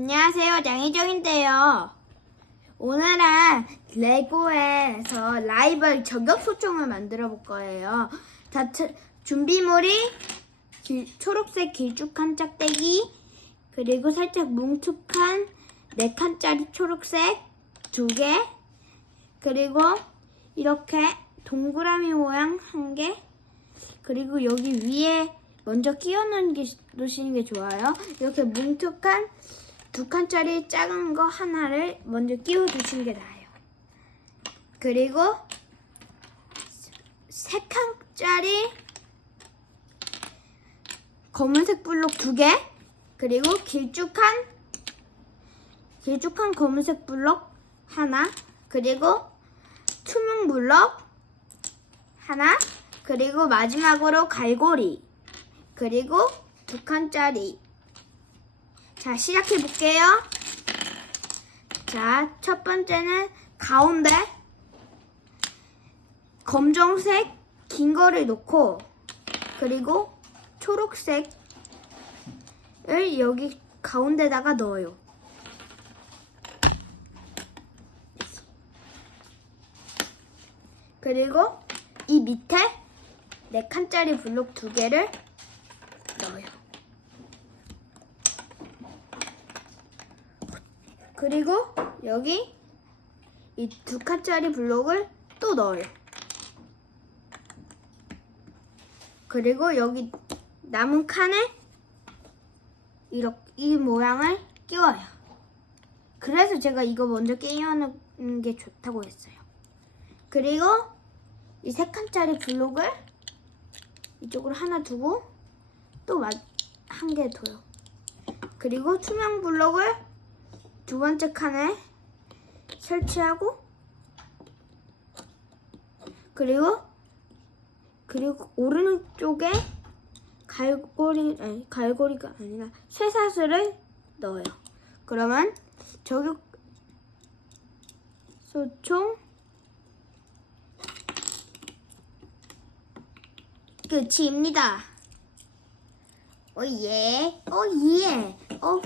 안녕하세요, 장희정인데요. 오늘은 레고에서 라이벌 저격 소총을 만들어 볼 거예요. 자, 차- 준비물이 길- 초록색 길쭉한 짝대기, 그리고 살짝 뭉툭한 네 칸짜리 초록색 두 개, 그리고 이렇게 동그라미 모양 한 개, 그리고 여기 위에 먼저 끼워 놓으시는 게 좋아요. 이렇게 뭉툭한 두 칸짜리 작은 거 하나를 먼저 끼워 두시는 게 나아요. 그리고 세 칸짜리 검은색 블록 두 개, 그리고 길쭉한 길쭉한 검은색 블록 하나, 그리고 투명 블록 하나, 그리고 마지막으로 갈고리, 그리고 두 칸짜리. 자, 시작해 볼게요. 자, 첫 번째는 가운데 검정색 긴 거를 놓고, 그리고 초록색을 여기 가운데다가 넣어요. 그리고 이 밑에 네 칸짜리 블록 두 개를 넣어요. 그리고 여기 이 두 칸짜리 블록을 또 넣어요. 그리고 여기 남은 칸에 이렇게 이 모양을 끼워요. 그래서 제가 이거 먼저 끼워놓는 게 좋다고 했어요. 그리고 이 세 칸짜리 블록을 이쪽으로 하나 두고 또 한개 둬요. 그리고 투명 블록을 두 번째 칸에 설치하고 그리고 그리고 오른쪽에 갈고리 아니 갈고리가 아니라 쇠사슬을 넣어요. 그러면 저격 소총 끝입니다. 오예, 오예, 오,